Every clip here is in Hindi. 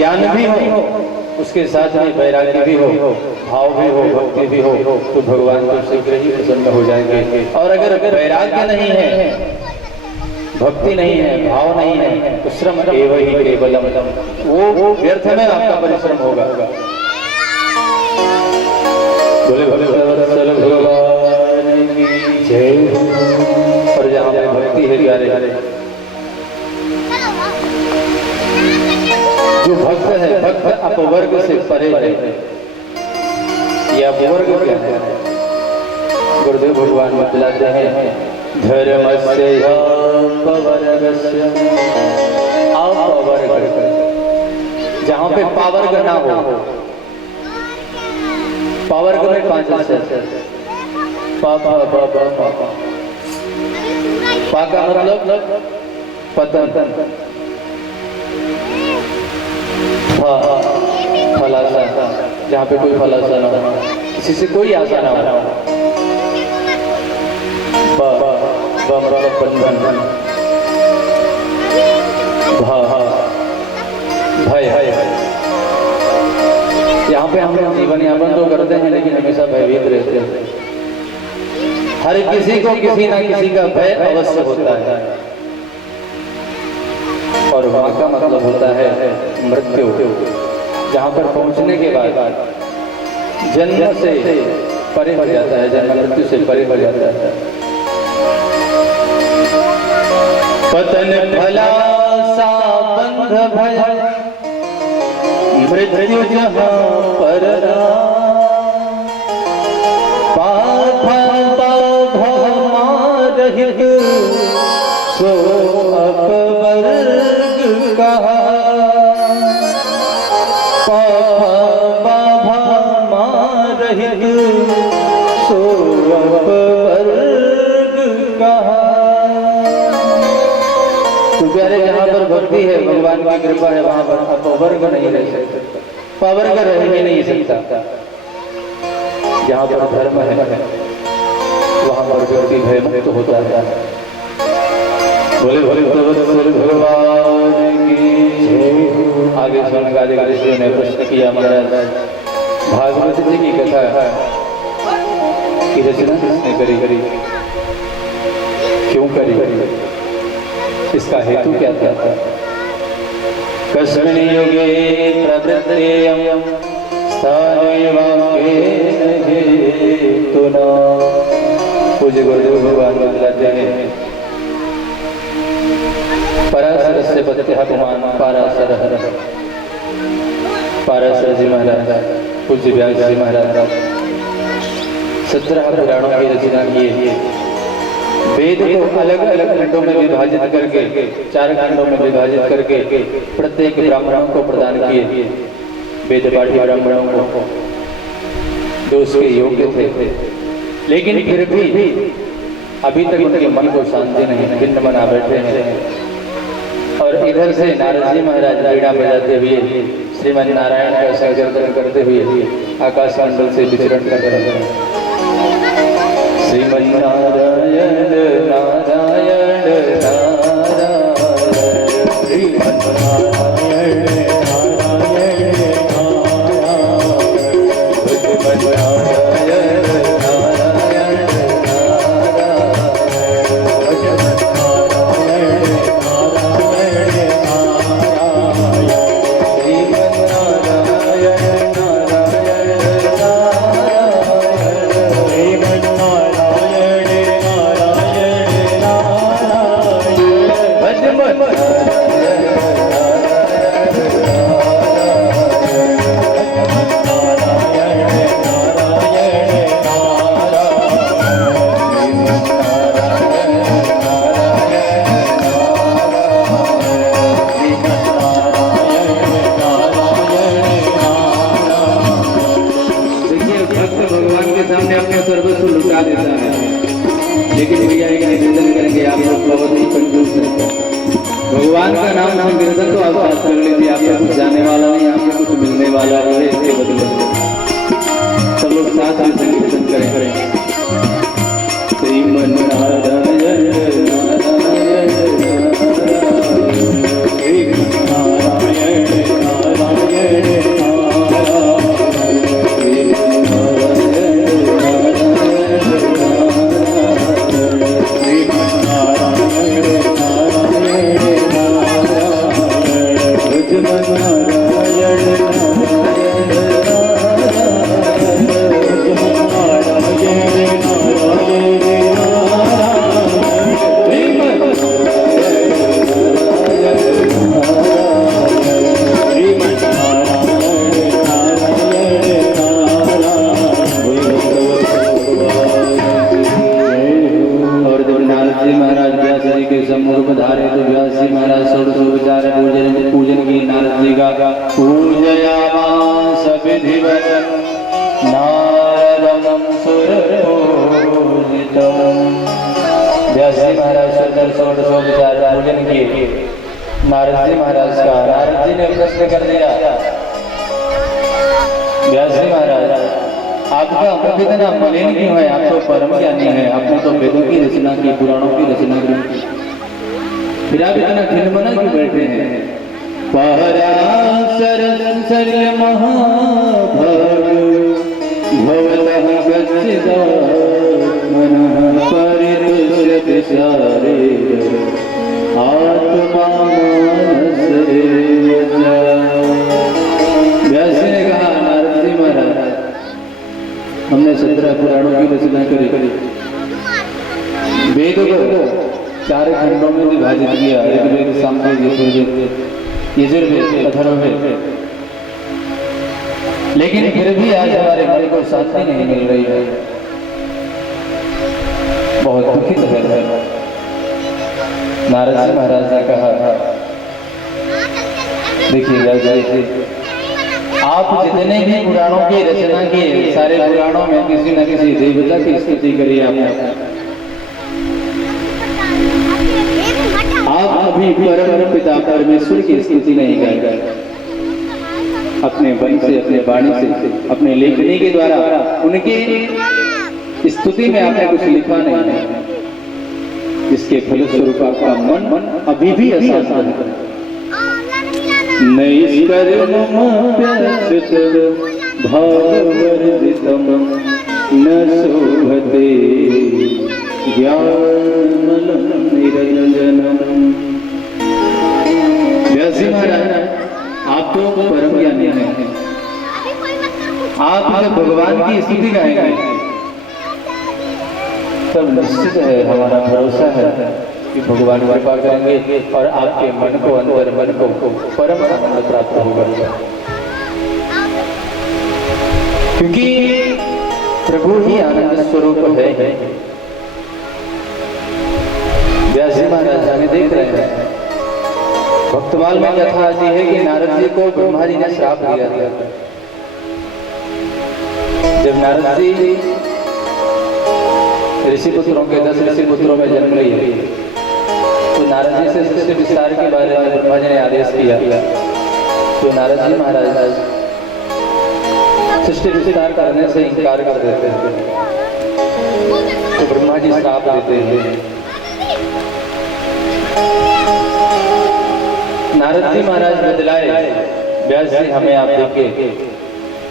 ज्ञान भी हो, उसके साथ में वैराग्य भी हो, भाव भी हो, भक्ति भी हो, तो भगवान तो शीघ्र ही प्रसन्न हो जाएंगे। और अगर वैराग्य नहीं है, भक्ति नहीं है, भाव नहीं है, तो श्रम एव ही केवलम, वो व्यर्थ में आपका परिश्रम होगा। बोले भगवत्सल भगवान की जय। और जहाँ पे भक्ति है प्यारे, जो भक्त है, भक्त अपवर्ग से परे है। ये अपवर्ग क्या है? गुरुदेव भगवान बतलाते हैं, धर्मस्य अपवर्गस्य, अपवर्ग, जहाँ पे पावर्ग ना हो। पावर्ग में 5 अक्षर, पा पा पा पा पा, पा का मतलब पतन, फलासा, जहाँ पे कोई फलासा ना हो, किसी से कोई आशा ना हो। बंधन, भय, यहाँ पे हम जीवन यापन तो करते हैं, लेकिन हमेशा भयभीत रहते हैं। हर किसी को किसी ना किसी का भय अवश्य होता है, और वहाँ का मतलब होता है मृत्यु, जहाँ पर पहुँचने के बाद जन्म से परे हो जाता है, जन्म मृत्यु से परे हो जाता है। पतन फलासा बंध भय, मृत्यु जहाँ पर रहित, सो अपवर्ग कहा। रहित, सो अपवर्ग कहा। तो प्यारे, जहाँ पर भक्ति है, भगवान की कृपा है, वहाँ पर अपवर्ग नहीं रह सकता, पवर्ग रह ही नहीं सकता। जहाँ पर धर्म है, वहाँ पर व्यक्ति भयमुक्त होता है। बोले भोले भगवान की जय। आगे शौनकादिक ऋषियों ने प्रश्न किया, महाराज भागवत जी की कथा की रचना किसने करी, क्यों करी, इसका हेतु क्या था? कस्मिन् युगे प्रवृत्तेयं स्थानेवाक्येन हेतुना। पूज्य गुरुदेव भगवान बतलाते हैं, पराशर से बदत्यः पुमान पराशर, पराशर जी महाराज, पूज्य व्यास जी महाराज 17 पुराणों की रचना किए। वेद को अलग अलग खंडों में विभाजित करके, 4 खंडों में विभाजित करके प्रत्येक ब्राह्मणों को प्रदान किए। वेद पाठी ब्राह्मणों को जो उसके योग्य थे, लेकिन फिर भी अभी तक उनके मन को शांति नहीं, खिन्न मना बैठे हैं। और इधर से नारद जी महाराज वीणा बजाते हुए श्रीमन नारायण का संकीर्तन करते हुए आकाश मंडल से विचरण कर रहे हैं। श्रीमन नारायण नारायण नारायण, श्रीमन नारायण नारायण नारायण, पूजन की नारद जी का पूजयामास विधिवत नारदं सुरपूजितं। व्यास जी महाराज सुंदर षोडशोपचार पूजन किए नारद जी महाराज का। नारद जी ने प्रश्न कर दिया, व्यास जी महाराज आपका अमृत इतना मलिन क्यों है? आप तो परम ज्ञानी है, आपने तो वेदों की रचना की, पुराणों की रचना की, फिर आप इतना खिलमना क्यों बैठे हैं? पराशर संसर्य महाभाग भवतः गच्छिदात्मनः परितुष्यति शारीर आत्मा मानस एव। व्यास जी ने कहा, नारद जी महाराज हमने 17 पुराणों की रचना करी, वेद को 4 खंडों में विभाजित किया, ऋग्वेद, सामवेद, यजुर्वेद, अथर्ववेद, लेकिन फिर भी आज हमारे मन को शांति नहीं मिल रही है, बहुत दुखित है। नारद जी महाराज ने कहा, देखिएगा आप जितने भी पुराणों की रचना किए, सारे पुराणों में किसी न किसी देवता की स्तुति करी आपने। आप अभी परम पिता परमेश्वर की स्तुति नहीं गाए, अपने मन से, अपने वाणी से, अपने लेखनी के द्वारा उनकी स्तुति में आपने कुछ लिखा नहीं है, इसके फलस्वरूप आपका मन अभी भी अशांत है। नैष्कर्म्यप्यसित भाववर्जितं न शोभते ज्ञानमलं निरञ्जनम्। व्यास जी महाराज आप तो परम ज्ञानी हैं, आप जब भगवान की स्तुति गाएंगे तब निश्चित है, हमारा भरोसा है कि भगवान कृपा करेंगे और आपके मन को, अंदर मन को परम आनंद प्राप्त होगा, क्योंकि प्रभु ही आनंद स्वरूप है। व्यास जी महाराज आगे देख रहे हैं, भक्तमाल में कथा आती है कि नारद जी को ब्रह्मा जी ने श्राप दिया था। जब नारद जी ऋषि पुत्रों के 10 ऋषि पुत्रों में जन्म लिए तो नारद जी से सृष्टि विस्तार के बारे में ब्रह्मा जी ने आदेश किया, तो नारद जी महाराज सृष्टि विस्तार करने से इनकार कर देते हैं, तो ब्रह्मा जी श्राप देते हैं। नारद जी महाराज बदलाए, व्यास जी हमें आप देखिए,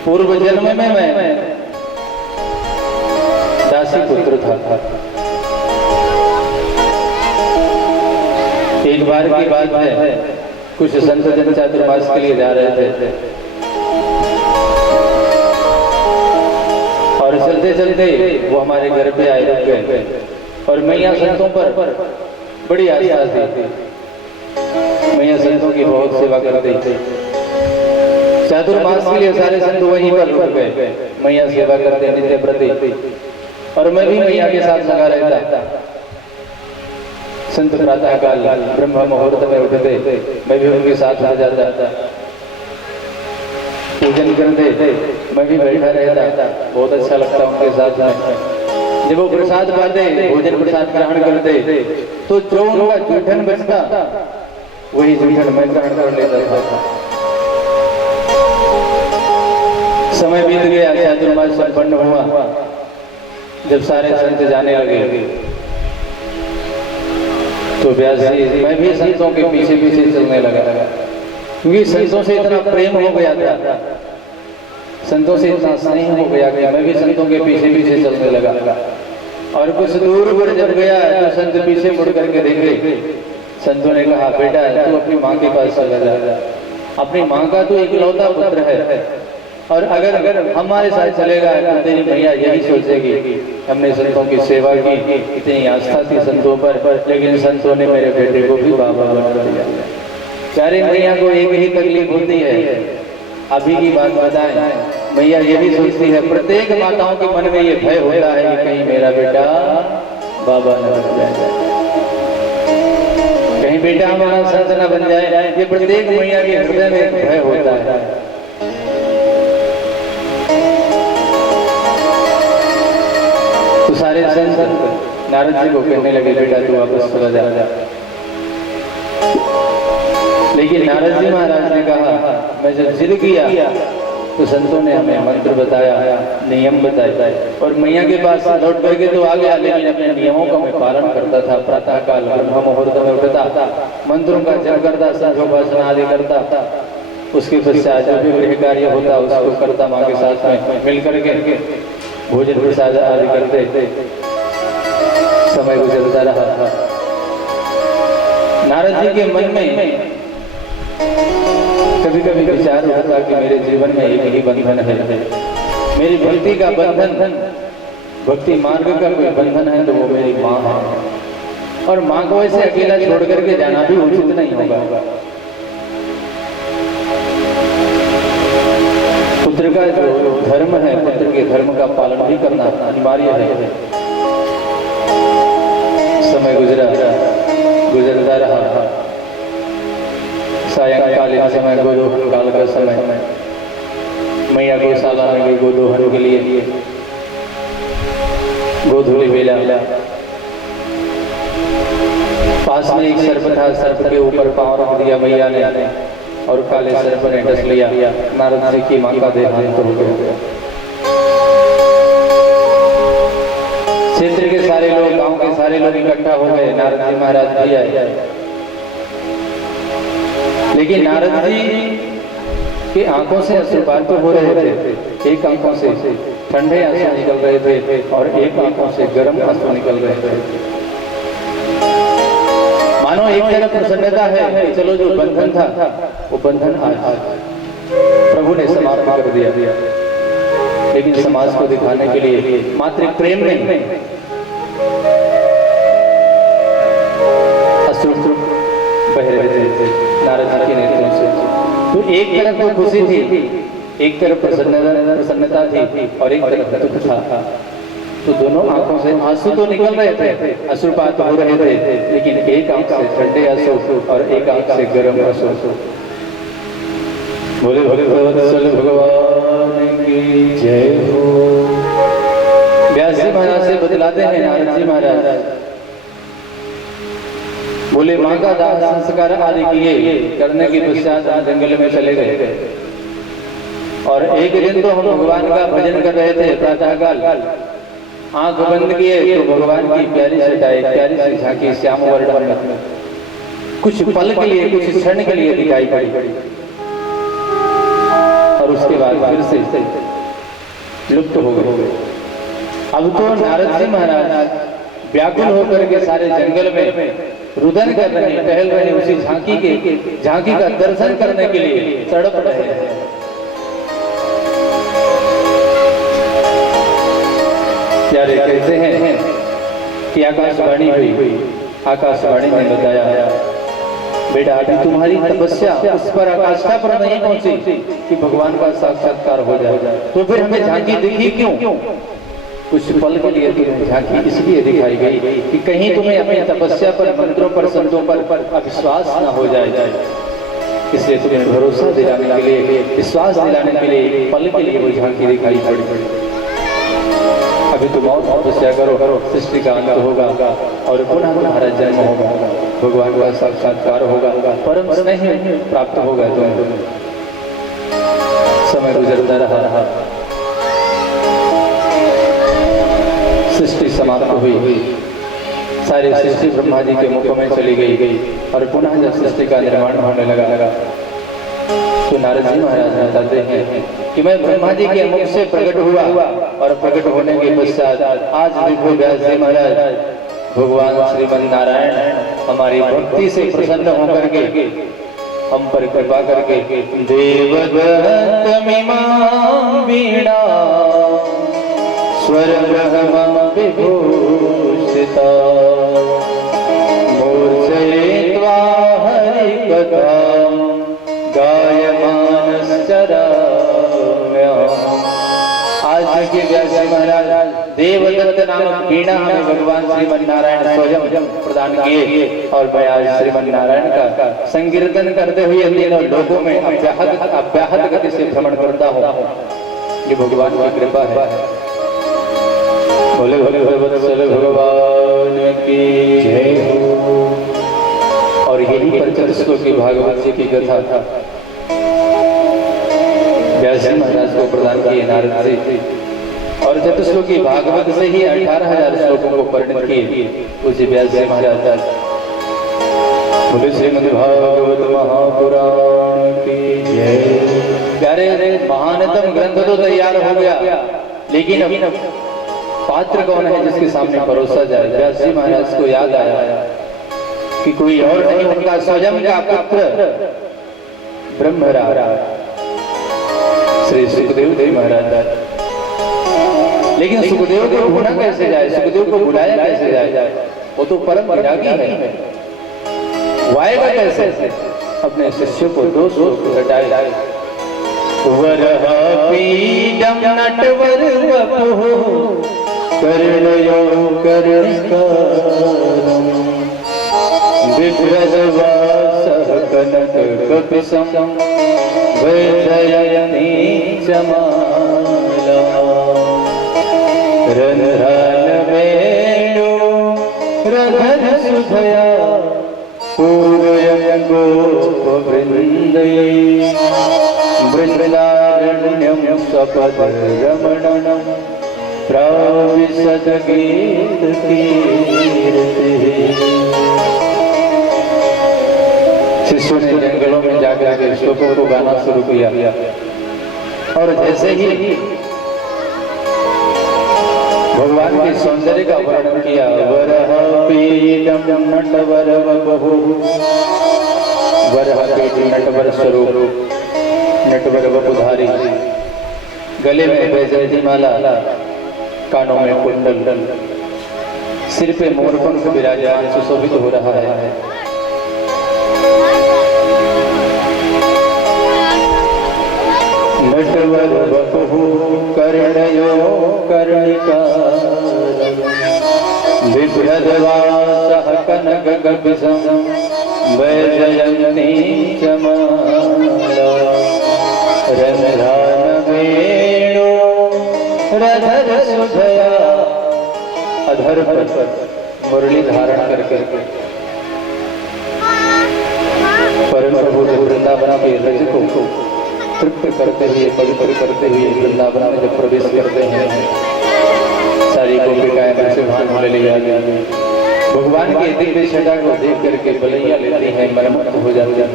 पूर्व जन्म में मैं दासी पुत्र था। एक बार की बात है, कुछ संत जन चातुर्मास के लिए जा रहे थे और चलते चलते वो हमारे घर पे आए, रुक गए और मैया संतों पर बड़ी आस्था थी। मैया संतों की बहुत सेवा करते थे। चातुर्मास के लिए सारे संत वहीं पर रुक गए, मैया सेवा करते नित्य प्रति, और मैं भी मैया के साथ लगा रहता। संत प्रातः काल ब्रह्म मुहूर्त में उठते, मैं भी उनके साथ आ जाता, पूजन करते, मैं भी बैठा रहता, बहुत अच्छा लगता उनके साथ में। जब वो प्रसाद पाते, भोजन प्रसाद ग्रहण करते, तो जो उनका जूठन बचता वही जूठन मैं ग्रहण कर लेता था। समय बीत गया, चातुर्मास संपन्न हुआ, जब सारे संत जाने लगे तो व्यास जी, मैं भी संतों के पीछे पीछे चलने लगा, क्योंकि संतों से इतना प्रेम हो गया था, संतों से इतना स्नेह हो गया कि मैं भी संतों के पीछे पीछे चलने लगा। और कुछ दूर पर जब गया तो संत पीछे मुड़ करके देखे, संतों ने कहा, बेटा तू अपनी माँ के पास चला जा, अपनी माँ का तो इकलौता पुत्र है, और अगर हमारे साथ चलेगा तो तेरी मैया यही सोचेगी हमने संतों की सेवा की, इतनी आस्था थी संतों पर, लेकिन संतों ने मेरे बेटे को भी बाबा बना दिया। सारी मैया को एक ही तकलीफ होती है, अभी की बात बताएं, मैया ये भी सोचती है, प्रत्येक माताओं के मन में ये भय होता है कि कहीं मेरा बेटा बाबा न बन जाए, कहीं बेटा हमारा संत न बन जाए। ये प्रत्येक मैया के हृदय में भय होता है। तो सारे संत नारद जी को कहने लगे, बेटा तू वापस चला जा। लेकिन नारद जी महाराज ने कहा, मैं जब जिद किया तो संतों ने हमें मंत्र बताया, नियम बताए, और मैया के पास लौट करके तो आ गया, लेकिन अपने नियमों का मैं पालन करता था। प्रातः काल ब्रह्म मुहूर्त में उठता, मंत्रों का जप करता, संध्योपासना आदि करता, उसके पश्चात जो भी गृह कार्य होता उसको करता, माँ के साथ में मिल करके भोजन प्रसाद आदि करते, समय गुजरता रहा। नारद जी के मन में कभी कभी विचार होता कि मेरे जीवन में एक ही बंधन है, मेरी भक्ति का बंधन, भक्ति मार्ग का कोई बंधन है तो वो मेरी माँ है, और माँ को ऐसे अकेला छोड़ करके जाना भी उचित नहीं होगा। पुत्र का जो धर्म है, पुत्र के धर्म का पालन भी करना अनिवार्य है। समय गुजरता रहा, सायंकालीन समय गोदोहन काल का समय, मैया गौशाला में गई गोदोहन के लिए। गोधूली बेला, पास में एक सर्प था, सर्प के ऊपर पांव रख दिया मैया ने, और काले सर्प ने डस लिया। नारद जी की मां का देहांत हो गया। क्षेत्र के सारे लोग, गांव के सारे लोग इकट्ठा हो गए, नारद जी महाराज भी आए। लेकिन नारद जी की आंखों से अश्रुपात तो हो रहे थे, एक आंखों से ठंडे आंसू निकल रहे थे और एक आंखों से गर्म आंसू निकल रहे थे। मानो एक तरफ प्रसन्नता है कि चलो जो बंधन था वो बंधन आज प्रभु ने समाप्त कर दिया, लेकिन समाज को दिखाने के लिए मात्र प्रेम नहीं, अश्रु बह रहे थे नारद जी के नेतृत्व से। तो एक तरफ तो खुशी थी, एक तरफ प्रसन्नता थी, और एक तरफ दुख था। तो दोनों आंखों से आंसू तो निकल रहे थे, अश्रुपात हो रहे थे, लेकिन एक आंख से ठंडे आंसू और एक आंख से गर्म आंसू। बोले भगवत्सल भगवान की जय हो। व्यास जी महाराज से बतलाते हैं नारद जी महाराज, बोले माँ का दाह संस्कार आदि किए करने के पश्चात जंगल में चले गए, और एक दिन तो हम भगवान का भजन कर रहे थे प्रातःकाल, आंख बंद किए तो भगवान की प्यारी छटाई, प्यारी सी झांकी श्याम वर्ण में कुछ पल के लिए, कुछ क्षण के लिए दिखाई पड़ी, और उसके बाद फिर से लुप्त हो गए। अब तो नारद जी महाराज व्याकुल होकर के सारे जंगल में रुदन कर रहे हैं, टहल रहे हैं, उसी झांकी का दर्शन करने के लिए तड़प रहे हैं। प्यारे कहते हैं कि आकाशवाणी हुई, आकाशवाणी ने बताया, बेटा अभी तुम्हारी तपस्या उस पर आकाष्ठा पर नहीं पहुंची कि भगवान का साक्षात्कार हो जाए, तो फिर हमें झांकी दिखी क्यों? कुछ पल के लिए तुम्हें झांकी इसलिए दिखाई गई कि कहीं तुम्हें अपनी तपस्या पर, मंत्रों पर, संतों पर अविश्वास न हो जाए, इसलिए तुम्हें भरोसा दिलाने के लिए, विश्वास दिलाने के लिए पल के लिए वो झांकी दिखाई पड़ी। अभी तुम और तपस्या करो, सृष्टि का अंत होगा और पुनः तुम्हारा जन्म होगा, भगवान का साक्षात्कार होगा, परम स्नेह प्राप्त होगा तुम्हें। समय गुजरता रहा, सृष्टि समाप्त हुई, सारी सृष्टि ब्रह्मा जी के मुख में चली गई, और पुनः जब सृष्टि का निर्माण होने लगा तो नारद जी महाराज बताते हैं कि मैं ब्रह्मा जी के मुख से प्रकट हुआ, और प्रकट होने के पश्चात आज देखो व्यास जी महाराज, भगवान श्रीमन नारायण हमारी भक्ति से प्रसन्न होकर के हम पर कृपा करके देवदत्तमिमां वीणा स्वर ब्रह्म विभूषिता मूर्छयित्वा हरिकथा गायमानश्चराम्यहम्। आज के व्यास महाराज देवदत्त नामक वीणा हमें भगवान श्रीमन नारायण स्वयं प्रदान किए और मैं आज श्रीमन नारायण का संकीर्तन करते हुए तीनों लोगों में अव्याहत गति से भ्रमण करता हूँ। ये भगवान की कृपा है। भोले भोले भोले भगवान की जय हो। और यही पंचदश श्लोकी भागवत जी की कथा था व्यास जी महाराज को प्रदान किए नारद जी, और चतुश्लोकी भागवत से ही 18,000 श्लोकों को परिणत किए उसी व्यास जी महाराज। बोले श्रीमद् भागवत महापुराण की जय। प्यारे महानतम ग्रंथ तो तैयार हो गया, लेकिन अब पात्र कौन है जिसके सामने परोसा जाए? व्यास जी महाराज को याद आया कि कोई और नहीं, उनका स्वयं का पुत्र ब्रह्मराज श्री सुखदेव जी महाराज। लेकिन सुखदेव को ढूंढा कैसे जाए, सुखदेव को बुलाया कैसे जाए? वो तो परम वैरागी है, वाएगा कैसे? अपने शिष्य को 2 श्लोक रटाए। वरहापीडं नटवर वपुः कर्णयो कर्णिकारं बिभ्रदवासः कनककपिशं वैजयन्ती चमाला रन्ध्रानवेणु रधनसुधया पूरयन् गोपवृन्दै वृन्दारण्यं सपदरमणं प्राविशद गीतकीर्तिः। शिष्यों ने जंगलों में जाकर के श्लोकों को गाना शुरू किया, और जैसे ही भगवान के सौंदर्य का वर्णन किया, वरहापीडं नटवर वपुः, वरहापीड नटवर स्वरूप, नटवर वपुधारी, गले में वैजयंती माला, कानों में कुंडल, सिर पे मोरपंख विराजमान सुशोभित हो रहा है। नटवर वपुः कर्णयो कर्णिकारं बिभ्रदवासः कनककपिशं वैजयन्ती चमाला रन्ध्रानवेणु रधनसुधया। अधर पर मुरली धारण करके परम प्रभु वृंदावन के रज को तृप्त करते हुए, पवित्र करते हुए वृंदावन में जब प्रवेश करते हैं, सारी गोपिकाएं वृषभान होने ले जाती हैं। भगवान की दिव्य छटा को देख करके बलैया लेती हैं, मरमत हो जाती हैं,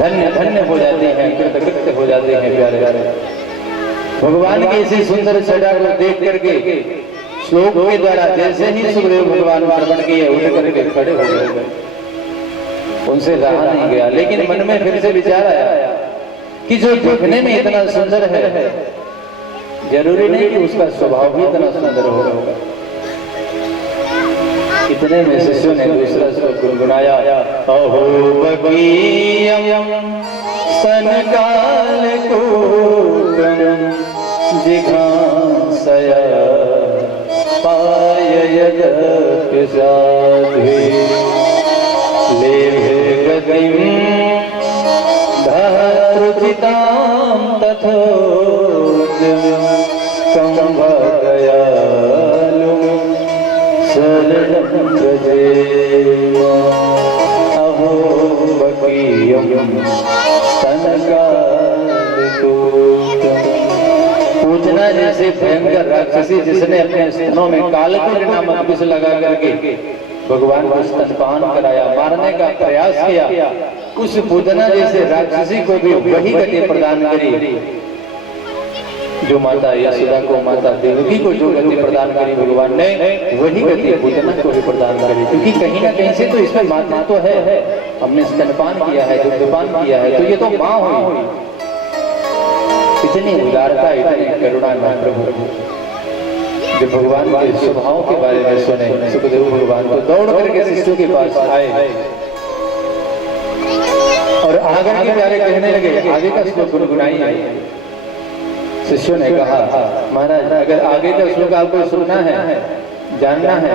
धन्य धन्य हो जाते हैं, कृतकृत्य हो जाते हैं। प्यारे भगवान की इसी सुंदर छटा को देख करके श्लोक के द्वारा जैसे ही सुखदेव भगवान वर्णन किए, उठ करके खड़े हो गए। उनसे रहा नहीं गया, लेकिन मन में फिर से विचार आया कि जो दिखने में इतना सुंदर है, जरूरी नहीं कि उसका स्वभाव भी इतना सुंदर होगा। इतने में शिष्यों ने दूसरा श्लोक गुनगुनाया, अहो बकीयं स्तनकालकूटं जिघांसया पाययदप्यसाध्वी लेभे गतिं धरुचितां तथोद्यमं दयालुं शरणं व्रजेम। अहो बकीयं स्तनकालकूटं। पूजना जैसे भयंकर राक्षसी जिसने अपने स्तनों में कालकूट नामक विष लगा करके भगवान को स्तनपान कराया, मारने का प्रयास किया, उस पूजना जैसे राक्षसी को भी वही गति प्रदान करी जो माता यशोदा को, माता देवकी को जो गति प्रदान करी भगवान ने, वही गति पूतना को भी प्रदान करी। क्योंकि कहीं ना कहीं से तो इसमें माता तो है, हमने स्तनपान किया है, दुग्धपान किया है, तो ये तो माँ हुई। इतनी उदारता, इतनी करुणा में प्रभु जब भगवान के स्वभाव के बारे में सुने, सुखदेव भगवान को दौड़ करके शिष्यों के पास आए और आगे के प्यारे कहने लगे, आगे का श्लोक गुनगुनाइए। शिष्यों ने कहा, महाराज अगर आगे का श्लोक आपको सुनना है, जानना है,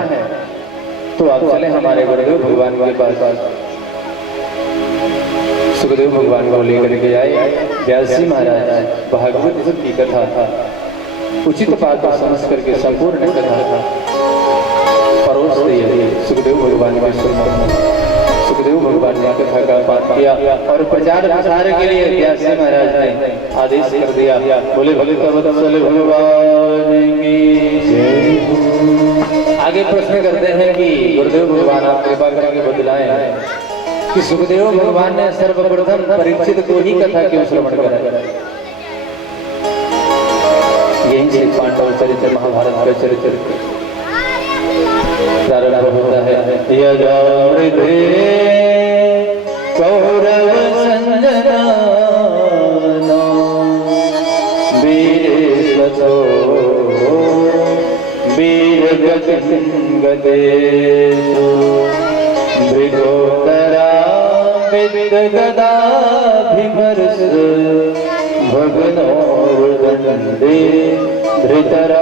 तो आप चले हमारे गुरुदेव भगवान के पास। सुखदेव भगवान को लेकर के आए। व्यास जी महाराज भागवत की कथा उचित बात को समझ करके संपूर्ण कथा परोस दिए सुखदेव भगवान के सुनने। सुखदेव भगवान ने कथा का पाठ किया और प्रचार प्रसार के लिए व्यास जी महाराज ने आदेश कर दिया, बोले भगवत्सल भगवान की जय। आगे प्रश्न करते हैं कि गुरुदेव भगवान आप कृपा करके बतलाएं कि सुखदेव भगवान ने सर्वप्रथम परीक्षित को ही कथा क्यों श्रवण कराया। यही से पांडव चरित्र, महाभारत का चरित्र प्रारंभ होता है। यदा मृधे कौरव संजना वीरेशो वीरगतिं गतेषु मृगोदरा विद्गदाभिमर्श भगनोर्दण्डे धृतराष्ट्रपुत्रे।